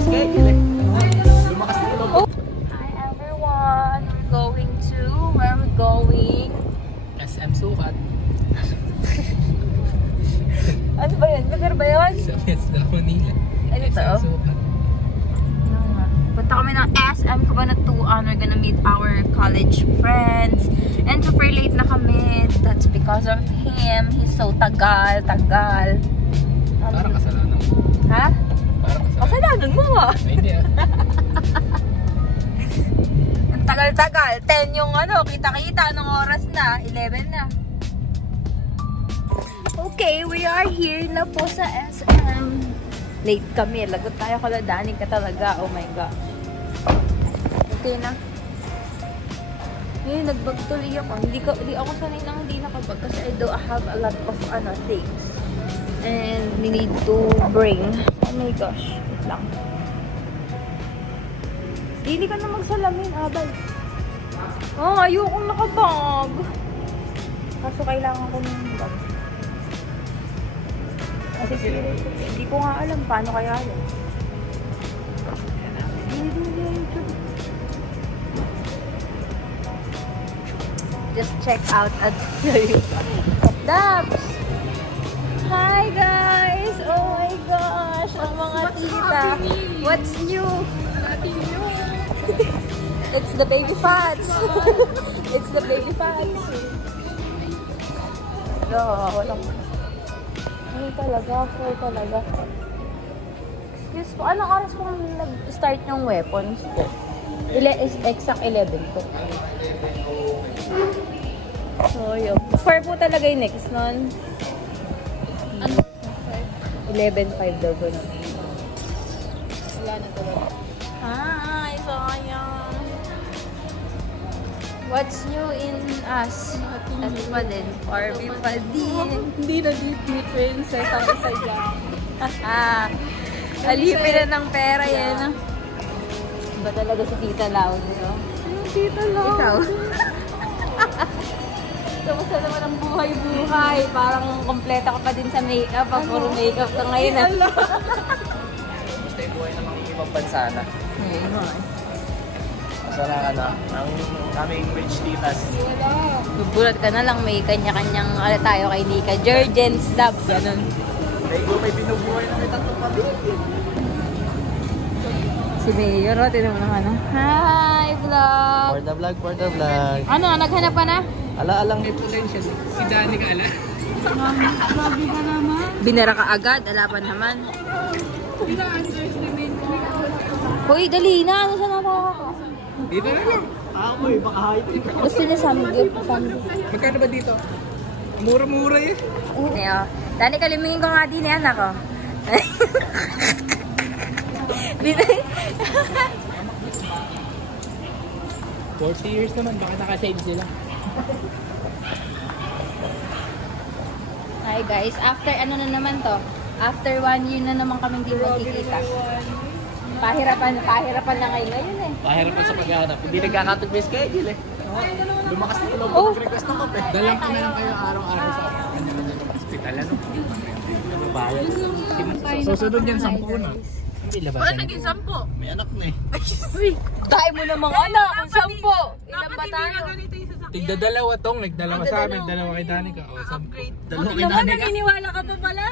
may schedule eh. Lumakas na ilog. Hi everyone! Where we're going? SM Sukat. Ano ba yun? Lugar ba yun? Sa Fiesta Manila. Ano ito? SM Sukat. Punta kami ng SM Cabanatuan. We're gonna meet our college friends. And super late na kami. That's because of him. He's so tagal. Parang kasalanan mo. Ha? Parang kasalanan. Kasalanan mo ah. Ay, hindi ah. Ang tagal-tagal. 10 yung ano, kita-kita. Anong oras na? 11 na. Okay, we are here na po sa SM. Late kami. Lagot tayo kala Daning ka talaga. Oh my God. Okay na. Ngayon, nagbag tuloy ako. Hindi ako sanay nang hindi nakabag kasi I do have a lot of things. And we need to bring. Oh my gosh. Wait lang. Hindi ka na magsalamin, abay. Oh, ayokong nakabag. Kaso kailangan ko ng bag. Kasi hindi ko nga alam paano kaya yun. Just check out at Dabs! Hi guys! Oh my gosh! Ang mga tita! What's new? Nothing new. It's the baby fats! It's the baby fats! Walang... Ay talaga, full talaga. Excuse po, anong oras po nag-start yung weapons po? Exact 11 po. So, yun. 4 po talaga yung next nun. 11.5 daw po nun. Wala na talaga. Hi, sayang. What's new in us? At pa din. Barbie pa din. Hindi na Disney princess ang isa dyan. Alipin na ng pera yan. Ba talaga si Tita Lau, no? Yung tita lang. Ikaw? Kamusta naman ang buhay-buhay? Parang kompleta ka pa din sa makeup. Puro makeup ka ngayon. Basta yung buhay ng mga ibang bansa na. Basta na ang aming rich titas. Wala. Bubulat ka na lang. May kanya-kanyang tayo kay Nika. Jergens Lab. Ganun. May binubuhay na may tatlong pamilya. Si Mayor, tinan mo naman. Hi, vlog! For the vlog. Ano, naghanap ka na? Ala-alang may potential. Si Danny ka ala. Grabe ka naman. Binara ka agad, ala pa naman. Pina-underestimate ko. Hoy, dali na. Ano saan ako? Dito na lang. Amoy, baka height. Gusto niya samgyup. Magkano ba dito? Mura-mura eh. Dani, kalimingin ko nga din yan ako. 40 years naman, baka nakasave sila. Hi guys, after ano na naman to? After 1 year na naman kaming di magkikita. Pahirapan na ngayon eh. Pahirapan sa paghahanap. Hindi nagkakatog may schedule eh. Lumakas na ilog. Request ng kape. Dalang ko na lang kayo araw-araw sa hospital. Ano? Bayad. Susunod yan 10 na. Hindi labasan. Naging 10? May anak na eh. Tayo mo namang anak kung 10. Ilan ba tayo? Tigdadalawa tong, nagdalawa sa amin, dalawa kay Danica. O, Upgrade. dalawa kay Naman, Danica. naniniwala ka pa pala?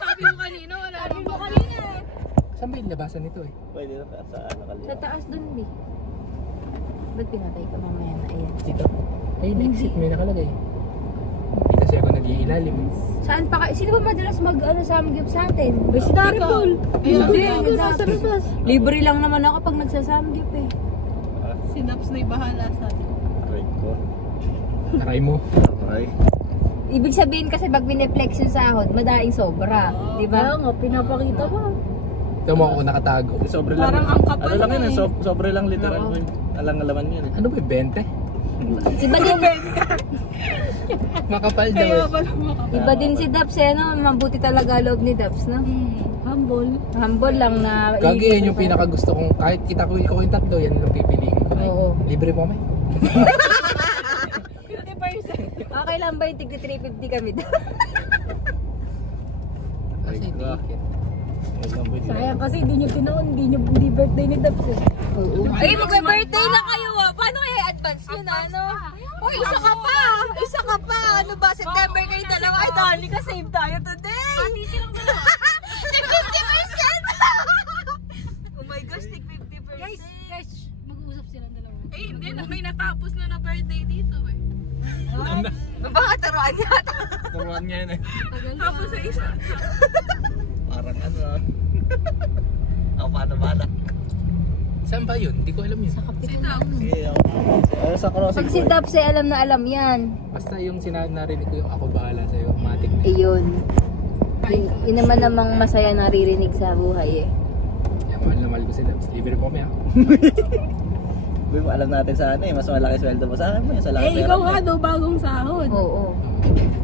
Sabi mo kanina, wala naman pa kanina eh. Saan ba yung labasan nito eh? Pwede na sa nakalito. Sa taas dun eh. Ba't pinatay ka mamaya na ayan? Dito? Ayun, exit may nakalagay. Hindi kasi ako nag-iilalim. Saan pa kayo? Sino ba madalas mag-samgyup sa atin? Si Daripol. Libre lang naman ako pag nagsasamgyup eh. Sinaps na'y bahala sa atin. Aray mo. Aray. Ibig sabihin kasi pag bineflex yung sahod, madaing sobra. Diba? Nga, pinapakita mo. Ito mo ako nakatago. Sobre lang. Parang ang kapal ano lang na yun, eh. sobre lang literal mo yun. Alang alaman yun. Ano ba yung 20? Iba din, Makapal daw Kaya eh. pala makapal. iba din si Dabs eh, no? Mabuti talaga loob ni Dabs, no? Humble. Humble lang na... Gagi, yan yung pinaka gusto kong, kahit kita ko yung tatlo, yan yung pipiliin ko. Oo. Libre po kami. 50%. Okay lang ba yung tig 350 kami doon? Kasi ticket. Sayang kasi hindi nyo tinoon, hindi birthday ni Dabs eh. Ay, magbe-birthday na kayo ah. Paano kaya advance yun ano? Oh, isa ka pa! Isa ka pa! Ano ba? September kayo dalawa. Ay, darling ka, save tayo today! Titi lang dalawa. Tig 50%! Oh my gosh, tig 50%! Guys, mag-uusap silang dalawa. Eh, hindi na. May natapos na birthday dito eh. Baka turuan yata. Turuan niya yun eh. Tapos sa isa. Parang ano. Ako bata. Saan ba yun? Hindi ko alam yun. Si Dab. Sa crossing. Pag si Dabs ay alam na alam yan. Basta yung narinig ko yung ako bahala sa'yo. Matik na. Ayun. Yun naman namang masaya naririnig sa buhay eh. Yan, mahal na mahal ko si Dabs. Libre po kami ah. Alam natin sa ano eh, mas malaki sweldo mo sa akin mo yung sa lahat. Eh, ikaw nga daw bagong sahod. Oo.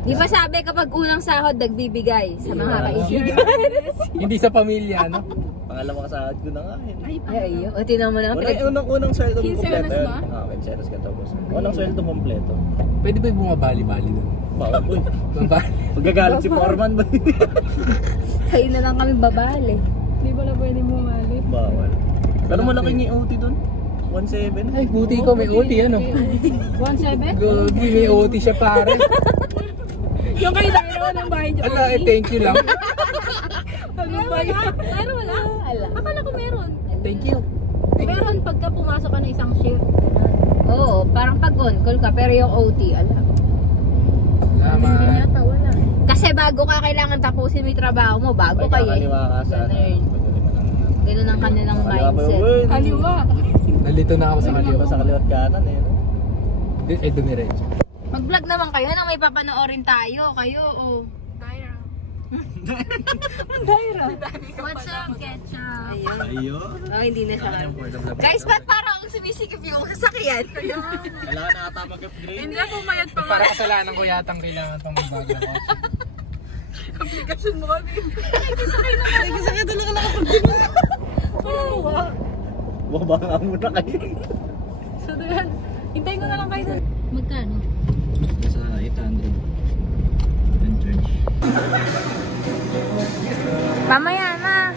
Di ba sabi kapag unang sahod nagbibigay sa mga kaibigan? Hindi sa pamilya, no? Pangalawang sahod ko na nga eh. Ay, Ay, ayun. O, tinan mo na. Unang sweldo mo Quincenas kompleto. ba? Quincenas ka tapos. Unang sweldo kompleto. Pwede ba yung bumabali-bali doon? Bawal uy. Bumabali. Magagalit si Foreman ba? Sa'yo na lang kami babali. Hindi pala pwede bumali. Bawal. Pero malaking yung OT doon. 1.7. Ay, buti ko may OT, ano? 1.7? Gogi, may OT siya pare. Yung kayo dalawa ng bahay niyo. Ala, thank you lang. Meron wala. Akala ko meron. Thank you. Meron pagka pumasok ka ng isang shift. Oo, parang pag on call ka, pero yung OT, ala. Salamat. Yata wala. Kasi bago ka kailangan tapusin mo yung trabaho mo, bago kayo eh. Kaliwa ka sa ano. Ganun ang kanilang mindset. Kaliwa. Nalito na ako sa kaliwa. Sa kaliwat kanan eh. no? Eh, dumiretso. Mag-vlog naman kayo nang may papanoorin tayo. Kayo, oh. Tyra. Daira. What's up, Ketchup? Ayun. Ayun. Oh, hindi na siya. Guys, ba't parang sumisikip yung sasakyan? Kailangan nakatama upgrade. Hindi ako mayad pa nga. Para kasalanan ko yatang kailangan itong magbago ako. Application mo kami. Baba nga muna kayo. So, doon. Hintayin ko na lang kayo doon. Magkano? Sa 800. And change. Mamaya na.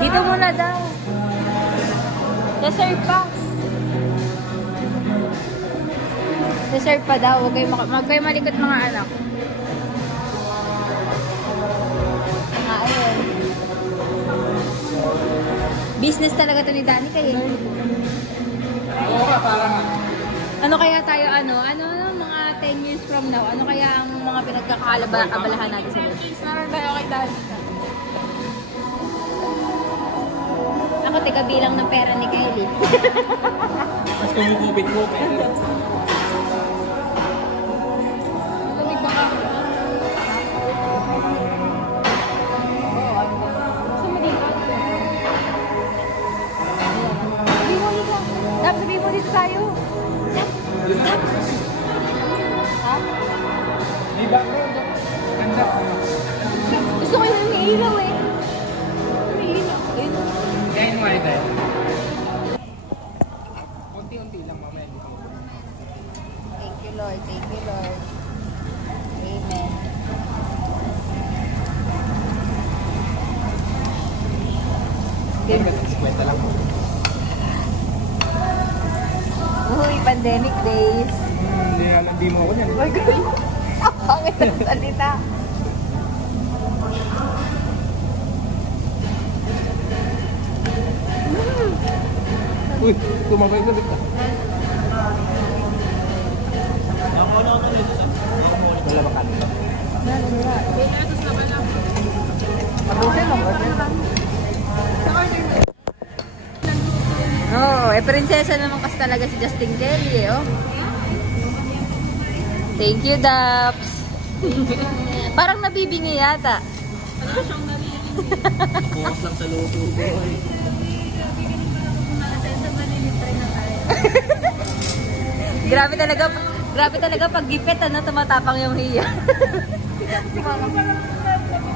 Dito muna daw. Deserve pa. Deserve pa daw. Huwag kayo malikot mga anak. Ayun. Business talaga to ni Danny kayo. Oo ka, parang Ano kaya tayo, mga 10 years from now, ano kaya ang mga pinagkakaabalahan natin sa buhay? Meron tayo kay Daddy. Ako, tika bilang ng pera ni Kylie. mas kumukupit mo. Lamig ba ka? Gusto mo dito? Sabihin mo dito tayo. Ha? Di ba? Ganda. Gusto ko yung may ilaw eh. May ilaw. Ayun. Kain mo ay tayo. Unti-unti lang mamaya. Thank you, Lord. Thank you, Lord. Amen. Kwenta lang mo. Uy, pandemic days. Hindi alam, di mo ako yan. My God. Pangit ang salita. Uy, tumabay ulit ka. Wala ba kanina? Oo, prinsesa naman kasi talaga si Justin Kelly eh, oh. Thank you, Daps. Parang nabibingi yata. Bukas lang sa luto ko. Grabe talaga pag gipit, tumatapang yung hiya.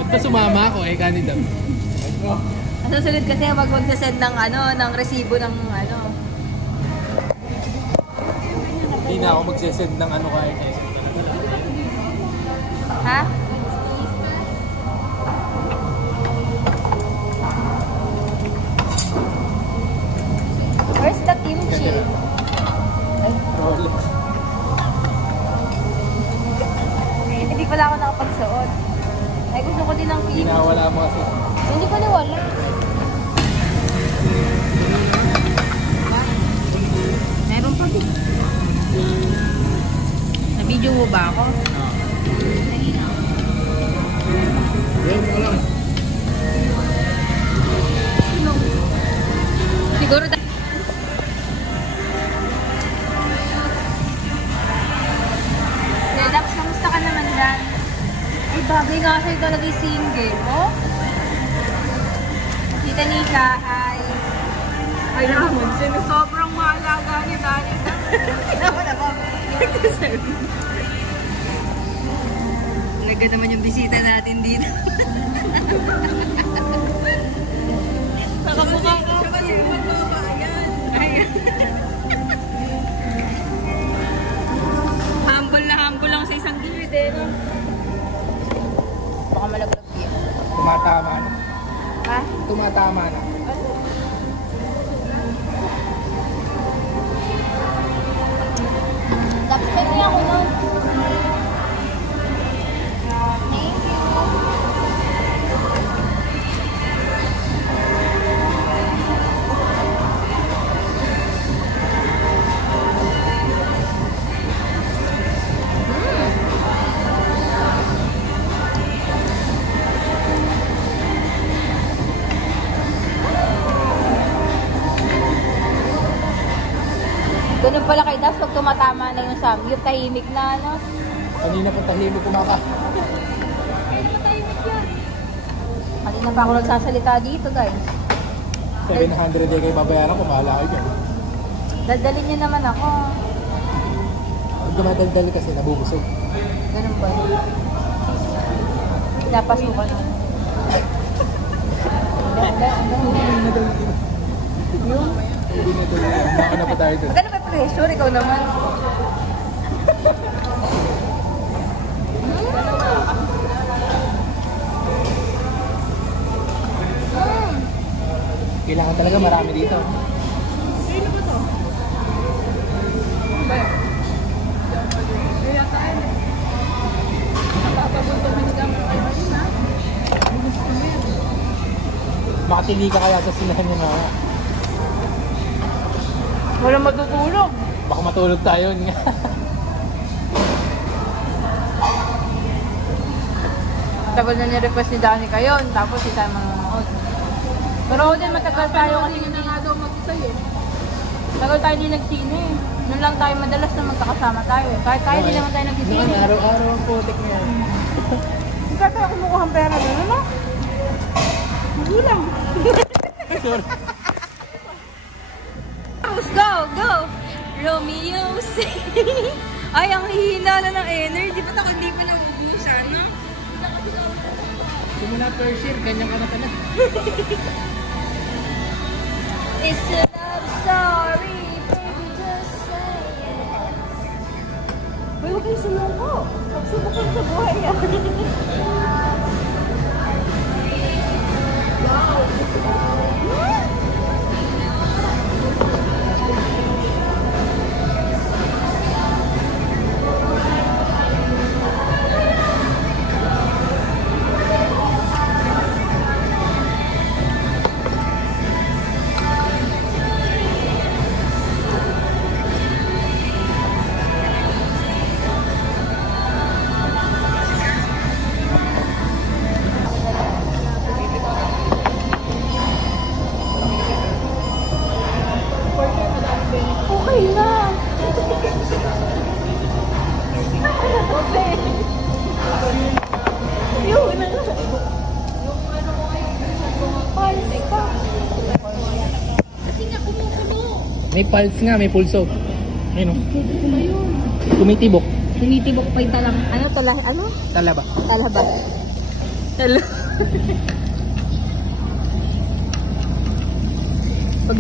Ba't ba sumama ako eh, kanina? Ang susunod kasi wag mag-send ng resibo ng Hindi na ako magsesend ng ano kaya. Ha? Siguro Dax, kamusta ka naman dyan? Ay, bagay nga sa'yo talaga yung single, oh? Tita Nika, hi. Ay naman, sobrang mahalaga ni Danica. Talaga naman yung bisita natin dito. Nakamukha ko kasi yung magbabayan. Humble lang sa isang gilid eh. No? Baka malaglag yun. Tumatama na. Ha? Tumatama na. Dax, pwede ako nun. Thank you. Ganun pala kay Das, pag tumatama na yung samgyup, tahimik na, ano? Kanina pa tahimik kumaka. Kanina pa ako nagsasalita dito, guys. 700 din kayo babayaran ko, bahala kayo dyan. Dadalhin niyo naman ako. Pag dumadaldali kasi, nabubusog. Ganun ba? Pinapasukan na. Hindi na doon. Maka na pa tayo doon. Magkano ba pressure? Ikaw naman. Kailangan talaga marami dito. Makatili ka kaya sa sinahan niya na. Walang matutulog. Baka matulog tayo niya. Tapos na nirequest ni Danica yun, tapos si tayo manonood. Pero ako din matagal tayo kasi Hindi na nga daw mag-isay eh. tagal tayo din nagsine. Noon lang tayo madalas na magkakasama tayo. Kahit tayo din naman tayo nagsisine. Araw-araw ang putik niya. Hindi ka tayo kumukuha ng pera doon, ano? Magulang. Sorry. Go, go! Romeo, ay, ang hihina na ng energy. Ba't ako hindi pa nabubusan, no? Simula first year, ganyan ka na pala. It's a love story, baby, just say it. Uy, huwag kayo sumuko. Magsubukan sa buhay yan. Okay na. Yun na. May pulse nga, may pulso. Ayun o. Tumitibok. Tumitibok pa yung talang. Ano? Ano? Talaba. Talaba. Talaba. Pag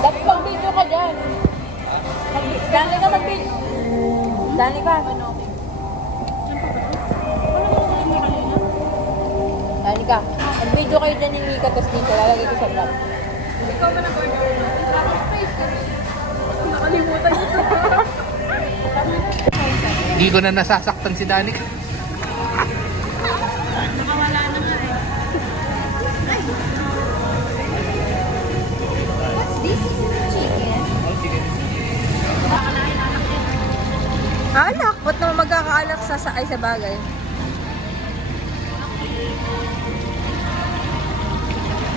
Dapat mag-video ka dyan. Dani ka mag-video. Dani ka. Dani ka. Mag-video kayo dyan ni Mika, tapos dito. Lalagay ko sa vlog. Ikaw ba nag-order? Nakalimutan ito. Hindi ko na nasasaktan si Danica. Nakawala na nga eh. This is chicken. Oh, sige. Nakalain na. sa ay sa bagay.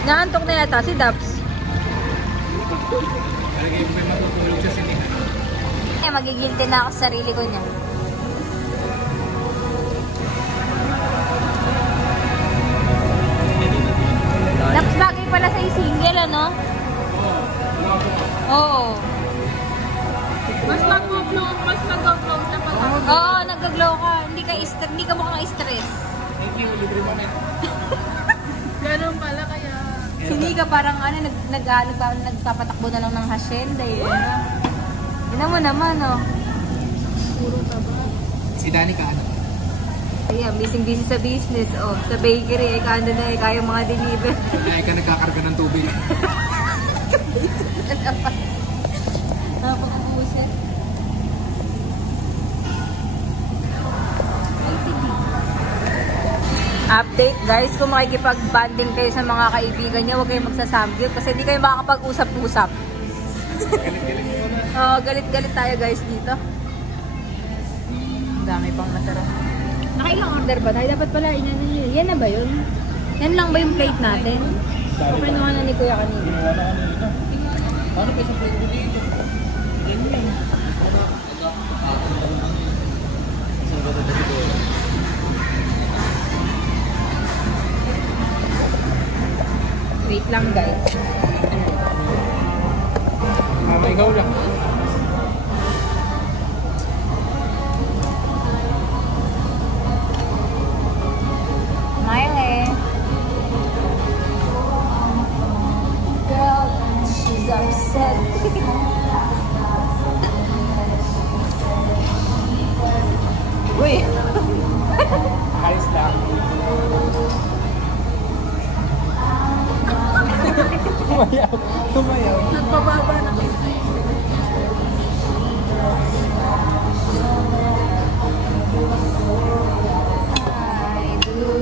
Naantok na yata si Daps. Talaga yung may matutulog sa sinihan. Magigilty na ako sa sarili ko niya. Daps bagay pala sa single, ano? Oo. Mas nag-glow siya pala. Oo, nag-glow ka. Hindi ka mukhang stress. Thank you, libre mo na. Ganun pala kaya. Hindi ka parang nagpapatakbo na lang ng hacienda eh. Tignan mo naman, oh. Si Danica ano? Ayan, busy sa business, oh. Sa bakery, kanda na kaya mga deliver. Kaya ka nagkakarga ng tubig. Napakabusin. Update guys, kung makikipag-banding kayo sa mga kaibigan niyo, huwag kayong magsasamgyup kasi hindi kayo makakapag-usap-usap. Galit-galit mo na. Oo, galit-galit tayo guys dito. Ang dami pang masarap. Nakailang order ba tayo? Dapat pala, yan na ba yun? Yan lang ba yung plate natin? O kinuha na ni Kuya kanina? Ginawa na kanina. Paano kayo sa plate dito? Ganyan. Isang ganda na dito. Wait lang guys. Mama, ikaw lang. Smiley. Girl, she's upset. Uy! Ayos lang. Tumayaw. Nagpababa na kayo. I do.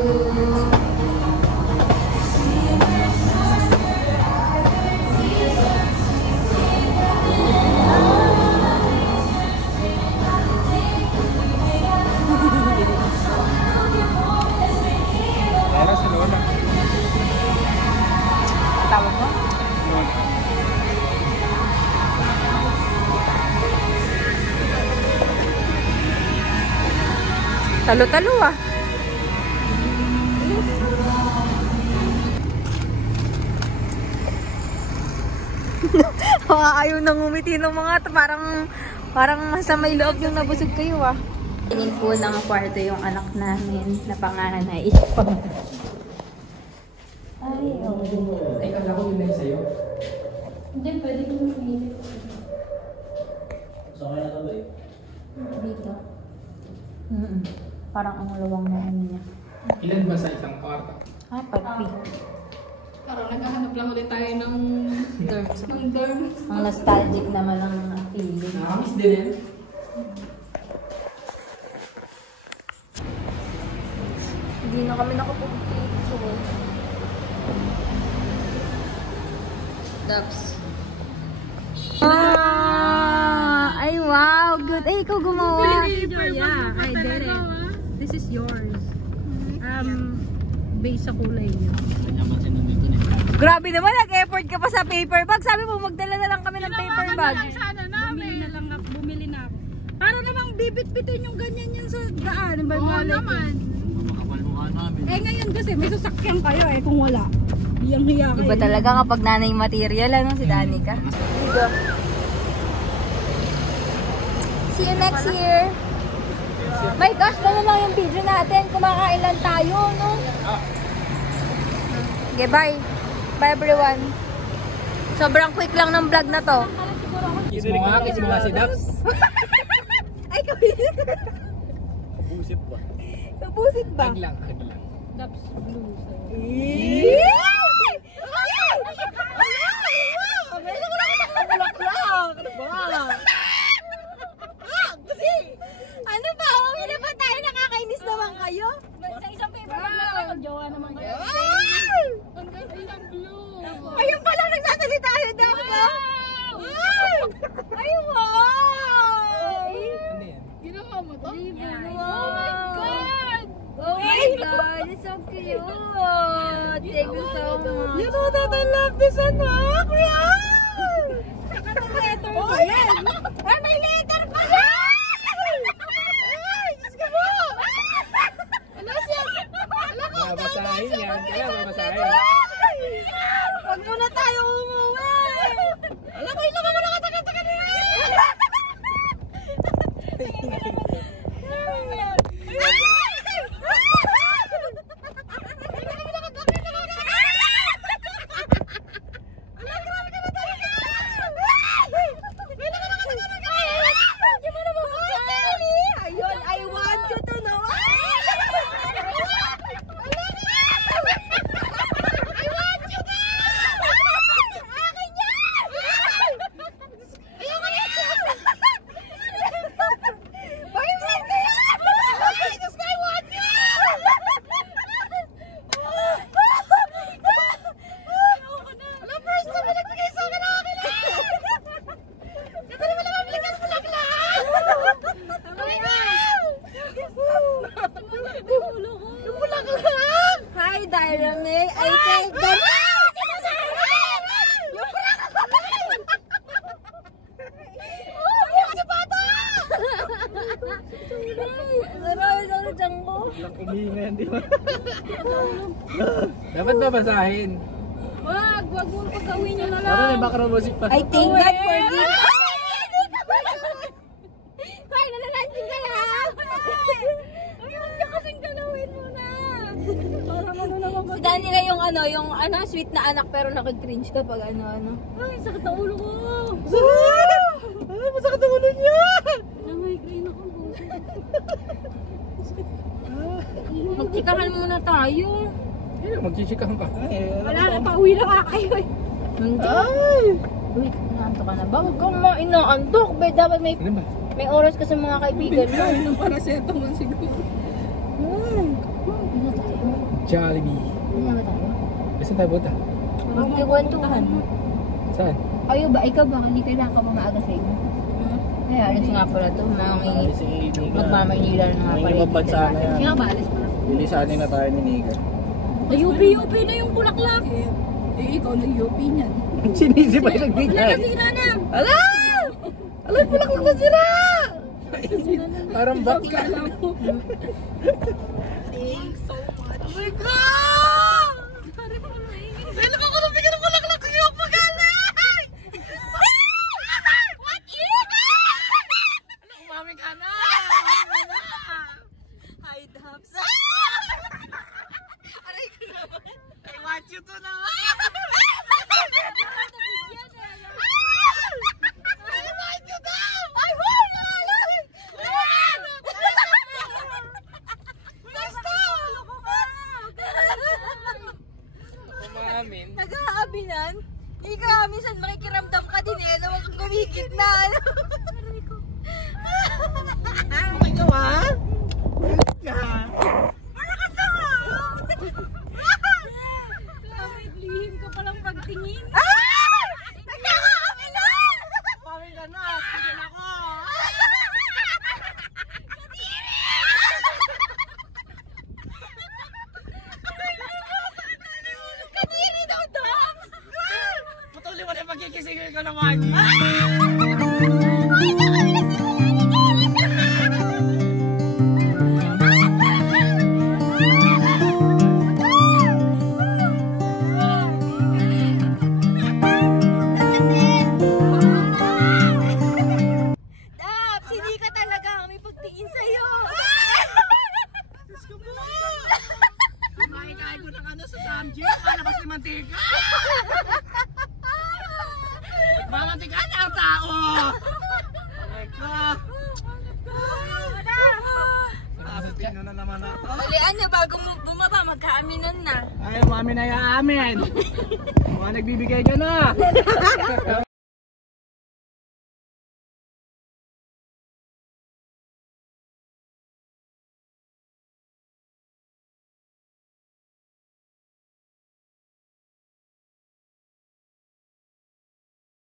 Para sa Lola. Tawag mo? Talo-talo ah. Ayaw nang umiti ng mga parang sa may loob yung nabusog kayo ah. Tingin po ng kwarto yung anak namin na panganay. Ay, oh. Ay, kala ko yun lang sa'yo. Hindi, pwede ko mag-init. So, kaya na ba eh? Dito. Parang ang luwang na ano niya. Ilan ba sa isang kwarto? Ah, pagpi. Parang naghahanap lang ulit tayo ng dorm. Ang nostalgic naman ang feeling. Nakamiss din yan. Hindi na kami nakapag-picture. Daps. Ay, wow! Good. Ay, ikaw gumawa. Yeah, I did it. This is yours. Based sa kulay niyo. Kanya ba sinundin eh? Grabe naman, nag-effort ka pa sa paper bag. Sabi mo, magdala na lang kami ng paper bag. Sana namin. Bumili na ako. Para namang bibit-bitin yung ganyan yan sa daan. Ba, Oo naman. Makapal mukha namin. Eh ngayon kasi may sasakyan kayo eh kung wala. Hiyang-hiya kayo. Iba talaga kapag nanay material, ano, si Danica. See you next year. My gosh, ganun lang yung video natin. Kumakain lang tayo, no? Okay, bye. Bye everyone. Sobrang quick lang ng vlog na to. Kiss mo nga si Daps. Ay, kawin. Pusip ba? Nabusit ba? Hag lang. Daps blue. Ano ba? Huwag na ba tayo nakakainis naman kayo? Sa isang paper bag na lang, magjowa naman kayo. Ang ganda ng blue. Ayun pala, nagsasalita yun daw ka. Ay, wow! Ano yan? Ginawa mo to? Yeah. Wow! love this anak! Yan! Letter pa yan! Ay, may letter pa yan! Ay, Diyos ka mo! Ano siya? Alam ko, Babasahin yan. Kaya babasahin. huwag muna tayo umuwi! Alam ko, ilang ka mo nakatagal-tagal nila! Ayun, I want you to know. I want you to. Akin yan. Ayoko yan. Boyfriend ko yan. Ay, Diyos ko, I want you. Alam, first time mo nagbigay sa akin ng akin lang. Kasi naman naman biligyan mo lang lang. Hi, Dyra May. I take the... Yung bata! Sarap dyan ko. Lang uminga yan, di ba? Dapat babasahin. Wag mo pagawin nyo na lang. Parang may background music pa. I thank God for this. Hoy, nananansing ka lang! Ay, huwag niya kasing galawin mo na. Parang ano naman Si Danny nga yung sweet na anak pero nakag-cringe kapag ano. Ay, sakit ang ulo ko. Ay, masakit ang ulo niya! Na-migraine ako. Magtikahan muna tayo. Magchichikahan pa. Wala na, pauwi na nga kayo eh. Hindi. Wait, inaantok ka na ba? Huwag kang inaantok. Dapat Ano ba? may oras ka sa mga kaibigan mo. Nung paracetamol man siguro. Jollibee. Ano ba tayo? Saan tayo punta? Magkikwentuhan. Saan? Kayo ba? Ikaw ba? Hindi kailangan ka mamaaga sa inyo. Kaya alis nga pala ito. Magmamaynila na nga pala. Ibang bansa na yan. Kaya ba, alis mo na. Bilisanin na tayo ni Nika. UP na yung bulaklak. Eh, ikaw nag-UP niyan. Sinisi pa yung Wala nagbigay. na sira na. Ala! Alay, pulaklak na sira! Parang back ka. Kala mo. Oh my God! Kailan ako nabigyan ng bulaklak ko yung pag-alay! What is that? Ano, umami ka na! Hi, Dabs! Aray ko naman! I want you to naman! I want you to! I want you! Umamin. Nag-aabinan? Hindi ka minsan makikiramdam ka din eh. Naman kang gumigit na. Ikaw ha? Lihim ka palang pagtingin. Nagkakaabinan! Umamin ka na. Sige na ko. Kadiri daw to! Patuloy mo na yung pagkikisingin ka naman. Dabs, hindi ka talaga may pagtingin sa'yo. Kumain ko ng ano sa Samjik. Palabas ni Mantika. Mamantika na ang tao. Tingnan na naman ako. Balian nyo, bago mo bumaba, magkaaminan na. Ay, umamin na yung amin. Mga nagbibigay ka na.